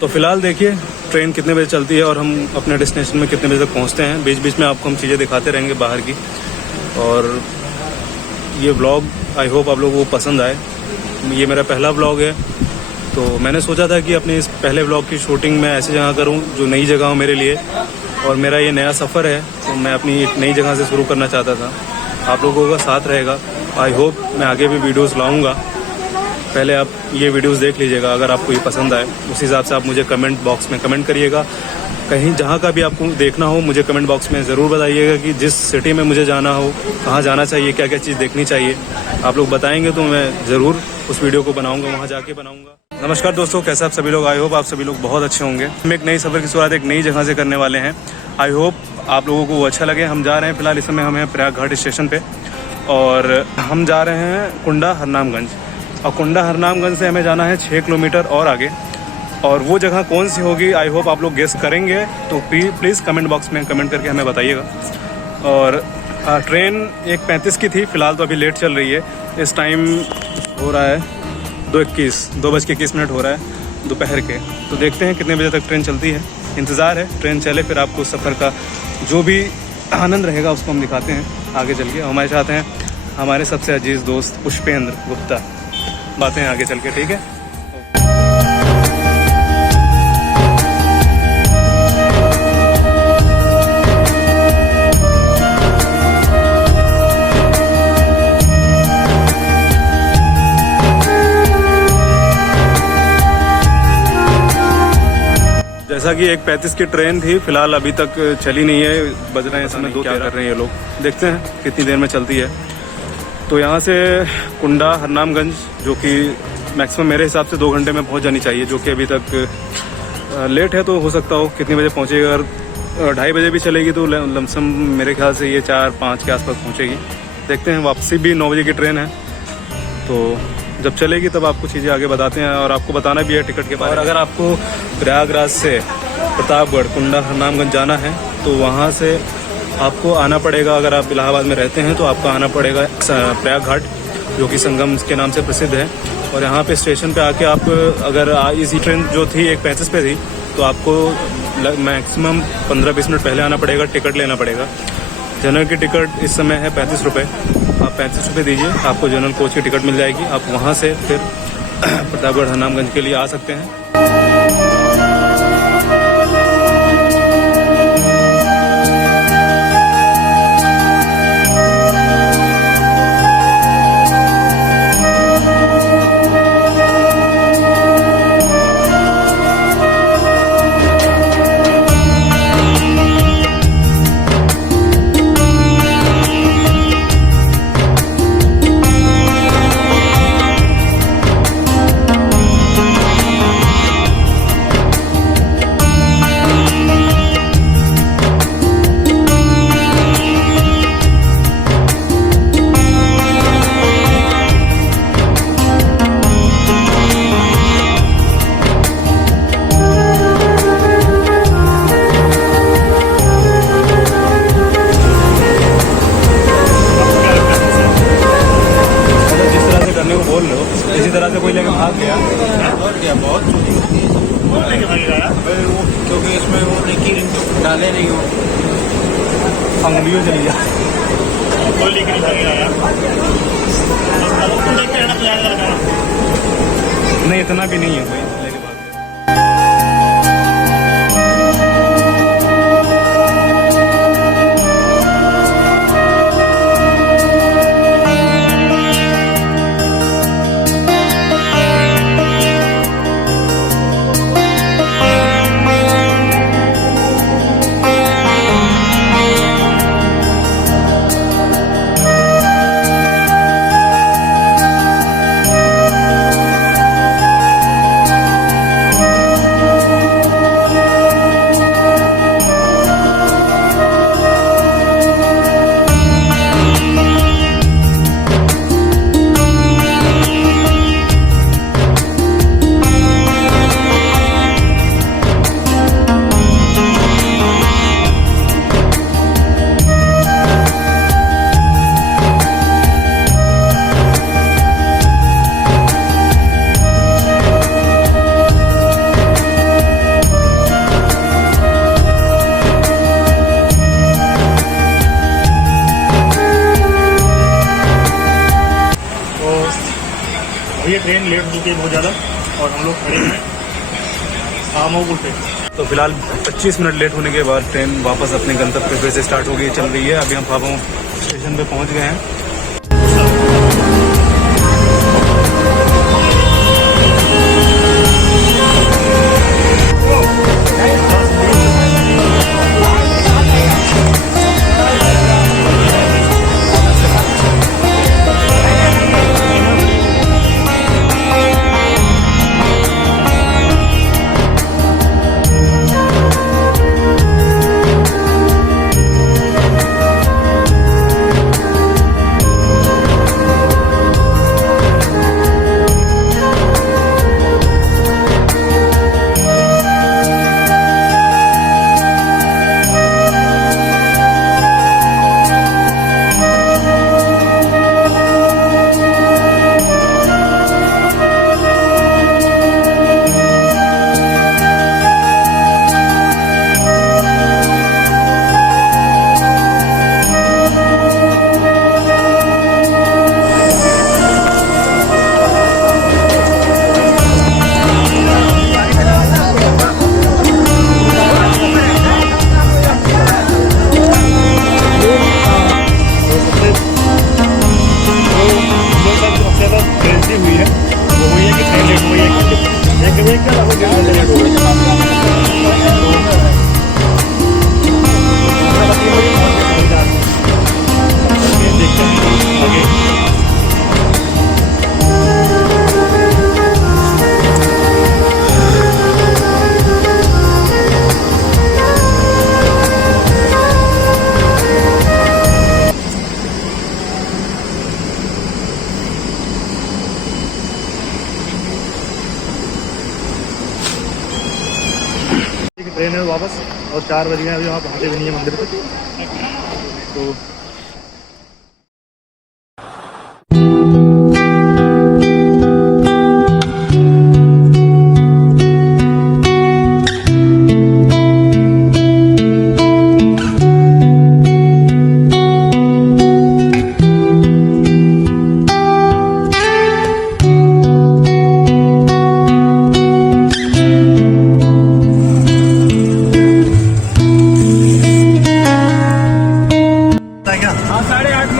तो फिलहाल देखिए ट्रेन कितने बजे चलती है और हम अपने डेस्टिनेशन में कितने बजे तक पहुंचते हैं। बीच बीच में आपको हम चीज़ें दिखाते रहेंगे बाहर की। और ये व्लॉग आई होप आप लोगों को पसंद आए। ये मेरा पहला व्लॉग है, तो मैंने सोचा था कि अपने इस पहले व्लॉग की शूटिंग मैं ऐसी जगह करूं जो नई जगह हो मेरे लिए। और मेरा ये नया सफ़र है, तो मैं अपनी एक नई जगह से शुरू करना चाहता था। आप लोगों का साथ रहेगा। आई होप मैं आगे भी वीडियोस लाऊंगा। पहले आप ये वीडियोस देख लीजिएगा, अगर आपको ये पसंद आए उस हिसाब से आप मुझे कमेंट बॉक्स में कमेंट करिएगा। कहीं जहाँ का भी आपको देखना हो मुझे कमेंट बॉक्स में ज़रूर बताइएगा कि जिस सिटी में मुझे जाना हो, कहाँ जाना चाहिए, क्या क्या चीज़ देखनी चाहिए। आप लोग बताएंगे तो मैं ज़रूर उस वीडियो को बनाऊँगा, वहाँ जाके बनाऊँगा। नमस्कार दोस्तों, कैसे आप सभी लोग? आई होप आप सभी लोग बहुत अच्छे होंगे। हम एक नई सफ़र की शुरुआत एक नई जगह से करने वाले हैं। आई होप आप लोगों को वो अच्छा लगे। हम जा रहे हैं फिलहाल इस समय हम हैं प्रयागघाट स्टेशन पे और हम जा रहे हैं कुंडा हरनामगंज। और कुंडा हरनामगंज से हमें जाना है 6 किलोमीटर और आगे। और वो जगह कौन सी होगी आई होप आप लोग गेस करेंगे, तो प्लीज़ कमेंट बॉक्स में कमेंट करके हमें बताइएगा। और ट्रेन 1:35 की थी, फ़िलहाल तो अभी लेट चल रही है। इस टाइम हो रहा है 2:21 हो रहा है दोपहर के। तो देखते हैं कितने बजे तक ट्रेन चलती है। इंतज़ार है ट्रेन चले, फिर आपको सफ़र का जो भी आनंद रहेगा उसको हम दिखाते हैं आगे चल के। हमारे साथ हैं हमारे सबसे अजीज़ दोस्त पुष्पेंद्र गुप्ता। बातें आगे चल के, ठीक है? जैसा कि 1:35 की ट्रेन थी, फिलहाल अभी तक चली नहीं है। बज रहे हैं समय 2। क्या कर रहे हैं ये लोग, देखते हैं कितनी देर में चलती है। तो यहाँ से कुंडा हरनामगंज, जो कि मैक्सिमम मेरे हिसाब से 2 घंटे में पहुँच जानी चाहिए, जो कि अभी तक लेट है। तो हो सकता हो कितने बजे पहुँचेगा। अगर 2:30 बजे भी चलेगी तो लमसम मेरे ख्याल से ये 4-5 के आसपास पहुँचेगी। देखते हैं। वापसी भी 9 बजे की ट्रेन है, तो जब चलेगी तब आपको चीज़ें आगे बताते हैं। और आपको बताना भी है टिकट के बारे में। और अगर आपको प्रयागराज से प्रतापगढ़ कुंडा हरनामगंज जाना है तो वहाँ से आपको आना पड़ेगा। अगर आप इलाहाबाद में रहते हैं तो आपको आना पड़ेगा प्रयागघाट, जो कि संगम के नाम से प्रसिद्ध है। और यहाँ पे स्टेशन पे आके आप अगर इसी ट्रेन जो थी 1:35 पे थी, तो आपको मैक्सिमम 15-20 मिनट पहले आना पड़ेगा, टिकट लेना पड़ेगा। जनरल की टिकट इस समय है 35 रुपये। आप 35 रुपये दीजिए, आपको जनरल कोच की टिकट मिल जाएगी। आप वहाँ से फिर प्रतापगढ़ हरनामगंज के लिए आ सकते हैं। इसी तरह से कोई लेके भाग गया बहुत लेके भागेगा वो, क्योंकि इसमें वो देखिए डाले नहीं हो, अंगुलियों चली जा कोई लेके नहीं भागेगा यार। नहीं, इतना भी नहीं है कोई। अभी ये ट्रेन लेट हो चुकी है बहुत ज़्यादा और हम लोग खड़े हैं आमोगुल पे। तो फिलहाल 25 मिनट लेट होने के बाद ट्रेन वापस अपने गंतव्य पे से स्टार्ट हो गई, चल रही है। अभी हम फाफांग स्टेशन पे पहुंच गए हैं। ट्रेन है वापस और 4 बज गए, अभी वहाँ पहुँचे भी नहीं है मंदिर पे।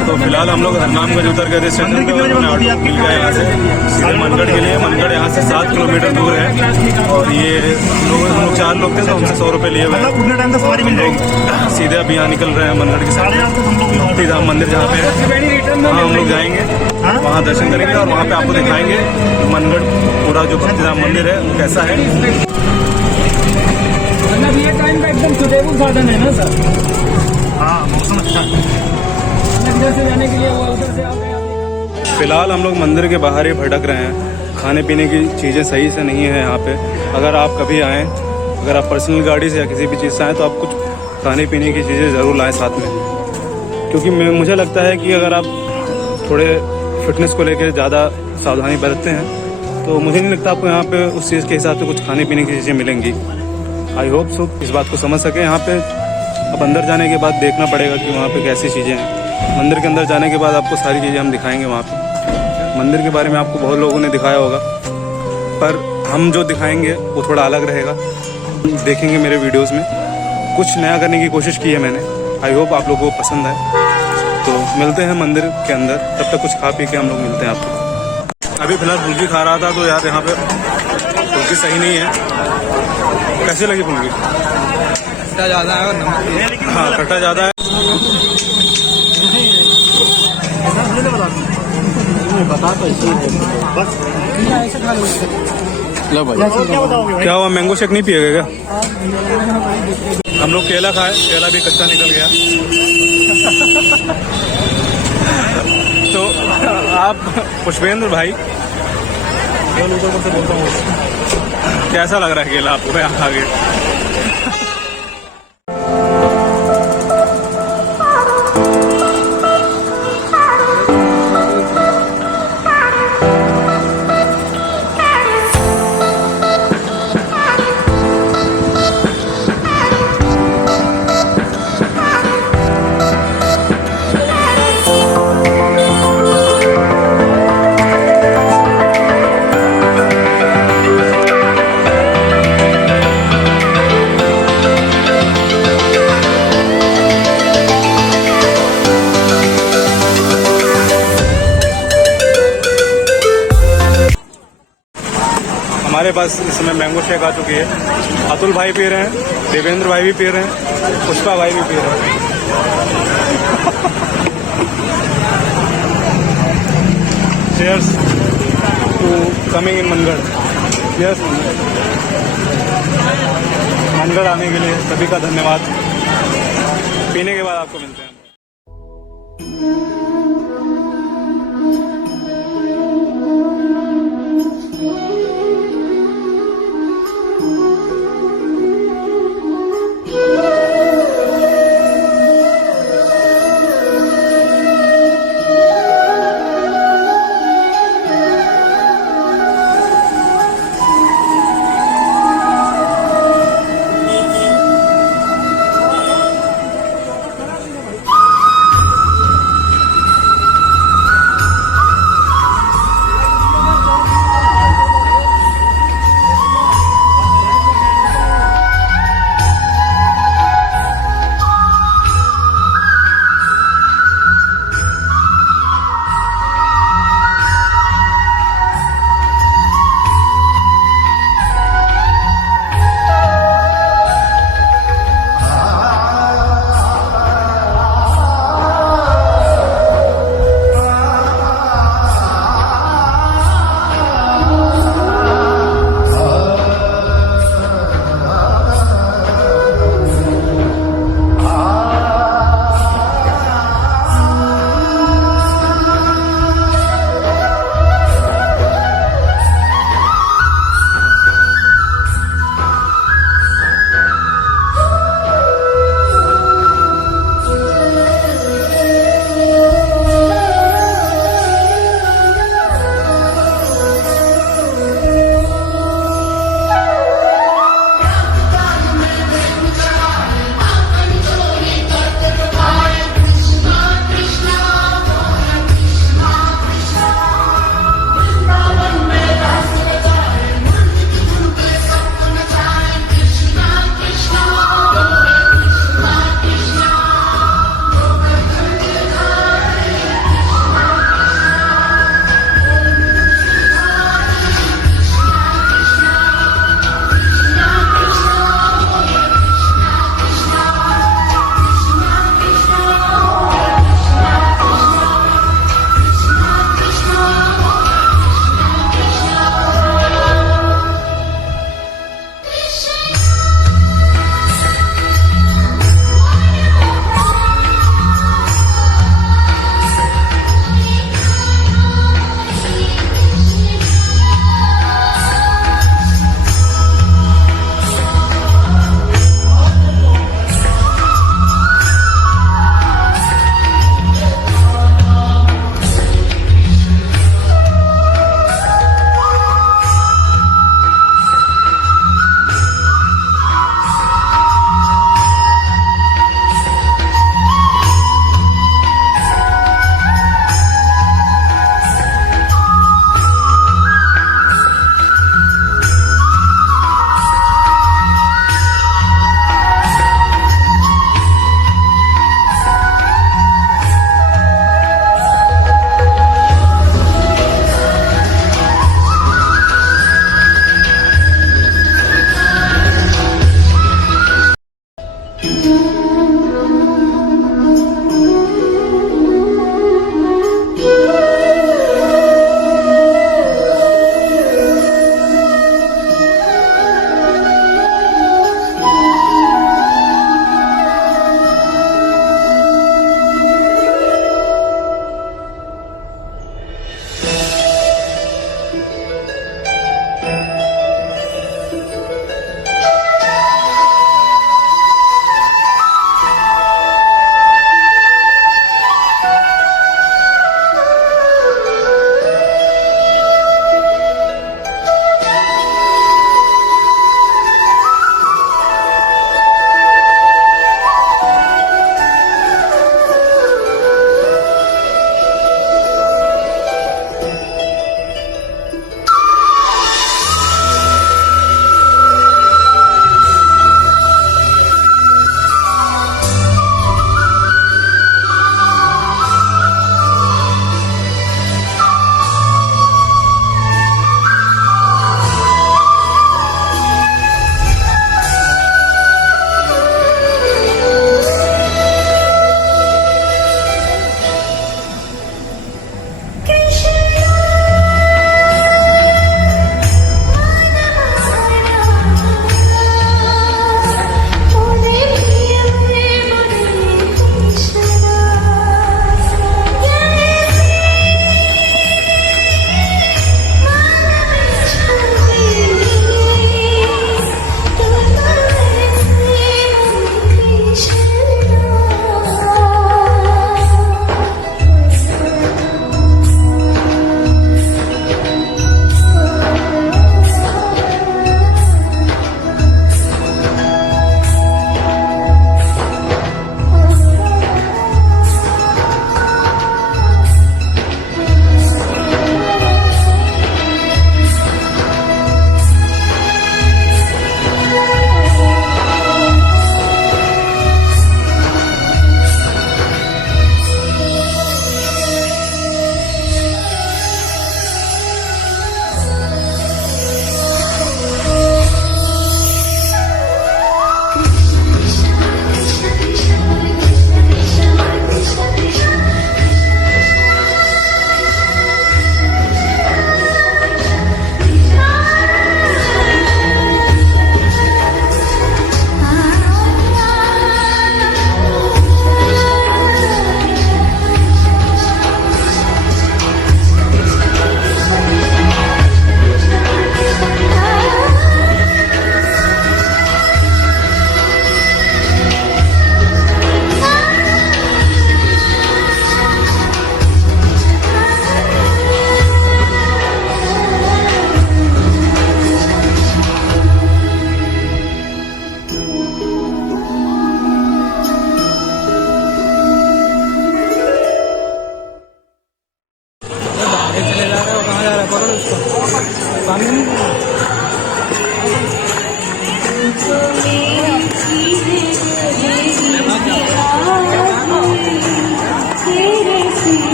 तो फिलहाल हम लोग हरनामगंज उतर गए थे स्टेशन पे और ऑटो मिल गया यहाँ से सीधे मनगढ़ के लिए। मनगढ़ यहाँ से 7 किलोमीटर दूर है और ये हम लोग 4 लोग थे तो हमसे 100 रुपये लिए हुए हैं। सीधे अभी यहाँ निकल रहे हैं मनगढ़ के साथ भक्ति धाम मंदिर जहाँ पे है, वहाँ हम लोग जाएंगे, वहाँ दर्शन करेंगे और वहाँ पे आपको दिखाएंगे मनगढ़ पूरा जो भक्ति धाम मंदिर है वो कैसा है। मतलब ये टाइम का एकदम सुटेबल साधन है ना सर? हाँ, मौसम अच्छा है। इधर से जाने के लिए वो उधर से आ गए। फिलहाल हम लोग मंदिर के बाहर ही भटक रहे हैं। खाने पीने की चीज़ें सही से नहीं है यहाँ पे। अगर आप कभी आएँ, अगर आप पर्सनल गाड़ी से या किसी भी चीज़ से आएँ तो आप कुछ खाने पीने की चीज़ें ज़रूर लाएँ साथ में, क्योंकि मुझे लगता है कि अगर आप थोड़े फिटनेस को लेकर ज़्यादा सावधानी बरतते हैं तो मुझे नहीं लगता आपको यहाँ पे उस चीज़ के हिसाब से कुछ खाने पीने की चीज़ें मिलेंगी। आई होप सो इस बात को समझ सकें। यहाँ पे अब अंदर जाने के बाद देखना पड़ेगा कि वहाँ पे कैसी चीज़ें हैं। मंदिर के अंदर जाने के बाद आपको सारी चीज़ें हम दिखाएंगे। वहाँ पे मंदिर के बारे में आपको बहुत लोगों ने दिखाया होगा, पर हम जो दिखाएंगे वो थोड़ा अलग रहेगा। देखेंगे मेरे वीडियोस में कुछ नया करने की कोशिश की है मैंने। आई होप आप लोगों को पसंद आए। तो मिलते हैं मंदिर के अंदर, तब तक कुछ खा पी के हम लोग मिलते हैं आपको। अभी फिलहाल फुल्की खा रहा था तो यार यहाँ पे फुल्की सही नहीं है। कैसी लगी फुल्की? खट्टा ज़्यादा है और नमक, हाँ खट्टा ज़्यादा है। बता तो ऐसे बस ऐसे खा लो। लो भाई, क्या बताओगे? क्या हुआ, मैंगो शेक नहीं पिएगा क्या? हम लोग केला खाए, केला भी कच्चा निकल गया। तो आप पुष्पेंद्र भाई कैसा लग रहा है केला आपको यहाँ आगे? हमारे पास इस समय मैंगो शेक आ चुकी है। अतुल भाई पी रहे हैं, देवेंद्र भाई भी पी रहे हैं, पुष्पा भाई भी पी रहे हैं। Cheers to coming in Mangarh. Cheers Mangarh आने के लिए सभी का धन्यवाद। पीने के बाद आपको मिलते हैं।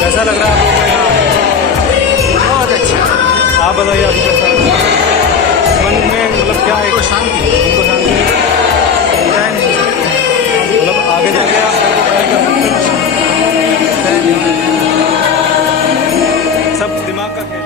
कैसा लग रहा है आपको यहाँ? बहुत अच्छा। आप बताइए आपको कैसा लग रहा है? मन में मतलब क्या है? शांति, उनको शांति मतलब आगे जाके आप ट्राई कर सकते हैं। सब दिमाग का खेल।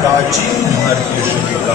प्राचीन भारतीय सभ्यता